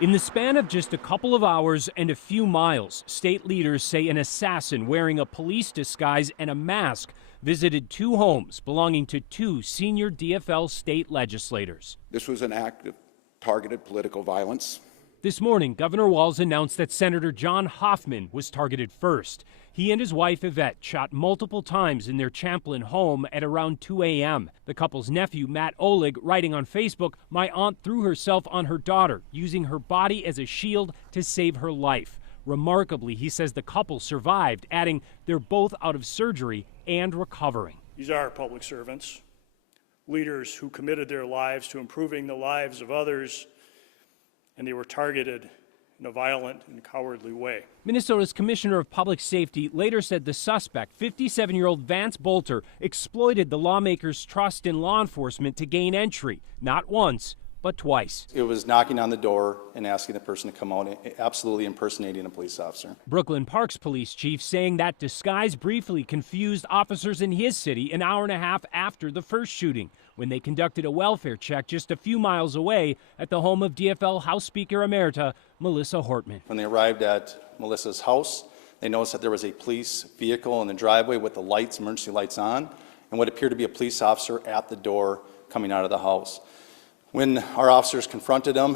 In the span of just a couple of hours and a few miles, state leaders say an assassin wearing a police disguise and a mask visited two homes belonging to two senior DFL state legislators. This was an act of targeted political violence. This morning, Governor Walz announced that Senator John Hoffman was targeted first. He and his wife Yvette shot multiple times in their Champlin home at around 2 a.m. The couple's nephew, Matt Oleg, writing on Facebook, "My aunt threw herself on her daughter, using her body as a shield to save her life." Remarkably, he says the couple survived, adding they're both out of surgery and recovering. These are public servants, leaders who committed their lives to improving the lives of others, and they were targeted in a violent and cowardly way. Minnesota's Commissioner of Public Safety later said the suspect, 57-year-old Vance Boelter, exploited the lawmakers' trust in law enforcement to gain entry, not once, but twice. It was knocking on the door and asking the person to come out, absolutely impersonating a police officer. Brooklyn Park's police chief saying that disguise briefly confused officers in his city an hour and a half after the first shooting, when they conducted a welfare check just a few miles away at the home of DFL House Speaker Emerita Melissa Hortman. When they arrived at Melissa's house, they noticed that there was a police vehicle in the driveway with the lights, emergency lights on, and what appeared to be a police officer at the door coming out of the house. When our officers confronted him,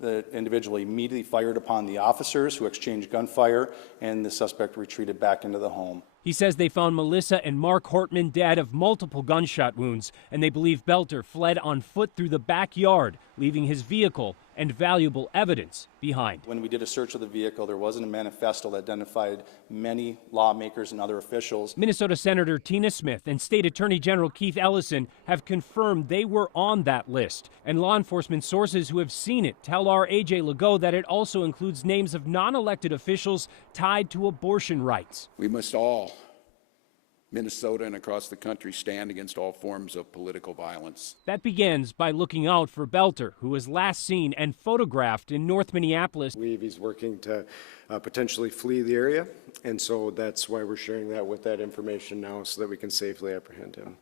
the individual immediately fired upon the officers, who exchanged gunfire, and the suspect retreated back into the home. He says they found Melissa and Mark Hortman dead of multiple gunshot wounds, and they believe Boelter fled on foot through the backyard, leaving his vehicle and valuable evidence behind. When we did a search of the vehicle, there wasn't a manifesto that identified many lawmakers and other officials. Minnesota Senator Tina Smith and State Attorney General Keith Ellison have confirmed they were on that list, and law enforcement sources who have seen it tell our AJ Legault that it also includes names of non-elected officials tied to abortion rights. We must all, Minnesota and across the country, stand against all forms of political violence. That begins by looking out for Boelter, who was last seen and photographed in North Minneapolis. I believe he's working to potentially flee the area, and so that's why we're sharing that with that information now so that we can safely apprehend him.